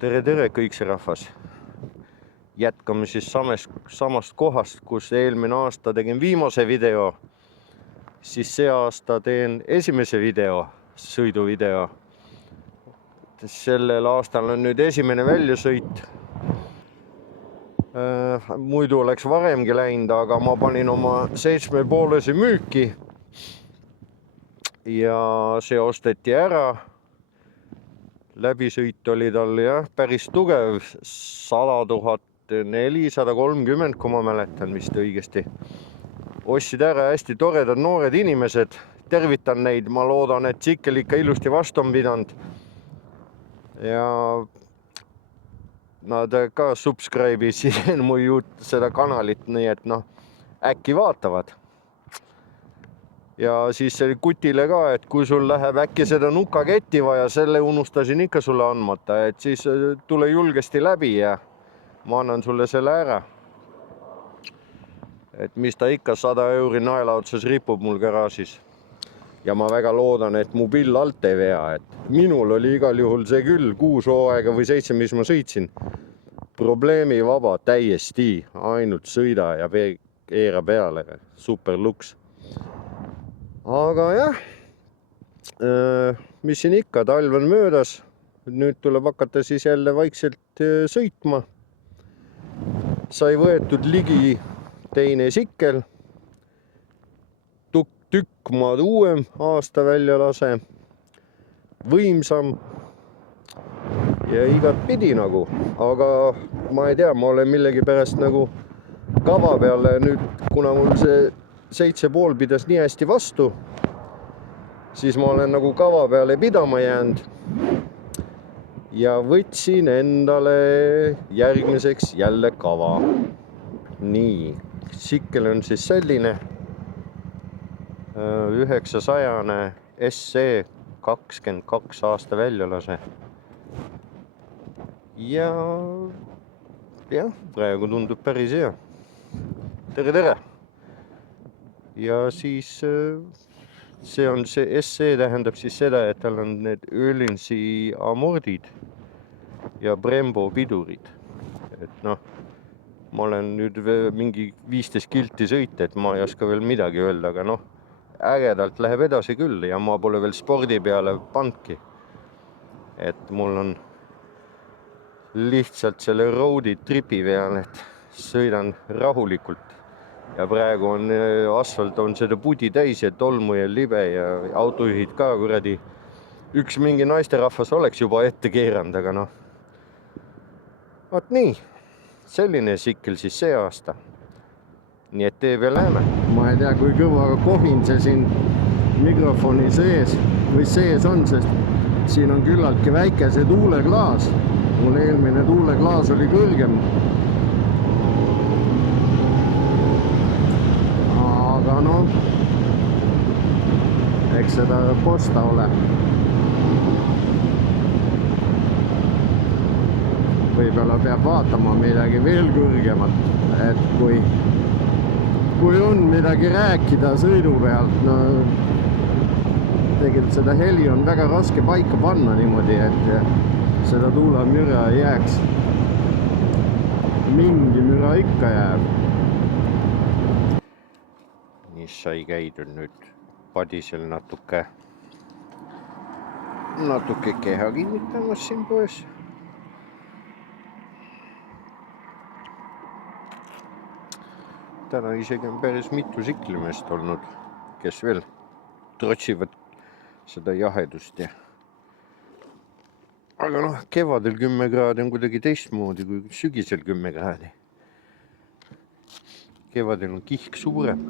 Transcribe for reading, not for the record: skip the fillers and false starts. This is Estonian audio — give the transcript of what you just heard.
Tere kõik see rahvas. Jätkame siis samast kohast, kus eelmine aasta tegin viimase video, siis see aasta teen esimese video, sõiduvideo. Sellel aastal on nüüd esimene väljasõit. Muidu oleks varemgi läinud, aga ma panin oma 7,5 müüki ja see osteti ära. Läbisõit oli tal päris tugev, 100 430, kui ma mäletan vist õigesti. Ostsid ära hästi toredad noored inimesed, tervitan neid, ma loodan, et tsikkel ikka ilusti vastu on pidanud. Ja nad ka subscribe'isid mu seda kanalit, nii et äkki vaatavad. Ja siis kutile ka, et kui sul läheb äkki seda nukaketti vaja, selle unustasin ikka sulle andmata, et siis tule julgesti läbi ja ma annan sulle selle ära. Et mis ta ikka 100 € naela otsas ripub mul garaažis. Ja ma väga loodan, et mu pill alt ei vea, et minul oli igal juhul see küll 6 hooaega või 7, mis ma sõitsin. Probleemi vaba täiesti, ainult sõida ja eera peale, super luks. Aga jah, mis siin ikka, talv on möödas, nüüd tuleb hakata siis jälle vaikselt sõitma. Sai võetud ligi teine sikkel, tükk maad uuem aasta välja lase, võimsam ja igat pidi nagu, aga ma ei tea, ma olen millegi pärast nagu kava peale nüüd, kuna mul see 7,5 pidas nii hästi vastu, siis ma olen nagu kava peale pidama jäänud ja võtsin endale järgmiseks jälle kava. Nii, sikkel on siis selline 900 SC 22 aasta väljalase. Ja praegu tundub päris hea. Tere! Ja siis see on see SC tähendab siis seda, et tal on need Öhlensi amordid ja Brembo pidurid. Et ma olen nüüd mingi 15 kilti sõita, et ma ei oska veel midagi öelda, aga ägedalt läheb edasi küll ja ma pole veel spordi peale pandki. Et mul on lihtsalt selle roadi tripi peale, et sõidan rahulikult. Ja praegu on asfalt on seda pudi täis ja tolmu ja libe ja autojuhid ka kuradi. Üks mingi naisterahvas oleks juba ette keeranud, aga Vaat nii, selline sikkel siis see aasta. Nii et tee peal läheme. Ma ei tea, kui kõva kohin see siin mikrofoni sees või sees on, sest siin on küllaltki väike see tuuleklaas. Mul eelmine tuuleklaas oli kõrgem. Aga eks seda posta ole. Võib-olla peab vaatama midagi veel kõrgemat, et kui on midagi rääkida sõidu pealt, tegelikult seda heli on väga raske paika panna niimoodi, et seda tuulemüra ei jääks. Mingi müra ikka jääb. Sai käidud nüüd padisel natuke keha kinnitamas siin poes. Täna isegi on päris mitu siklimeest olnud, kes veel trotsivad seda jahedust. Aga kevadel 10 kraadi on kuidagi teistmoodi kui sügisel 10 kraadi. Kevadel on kihk suurem.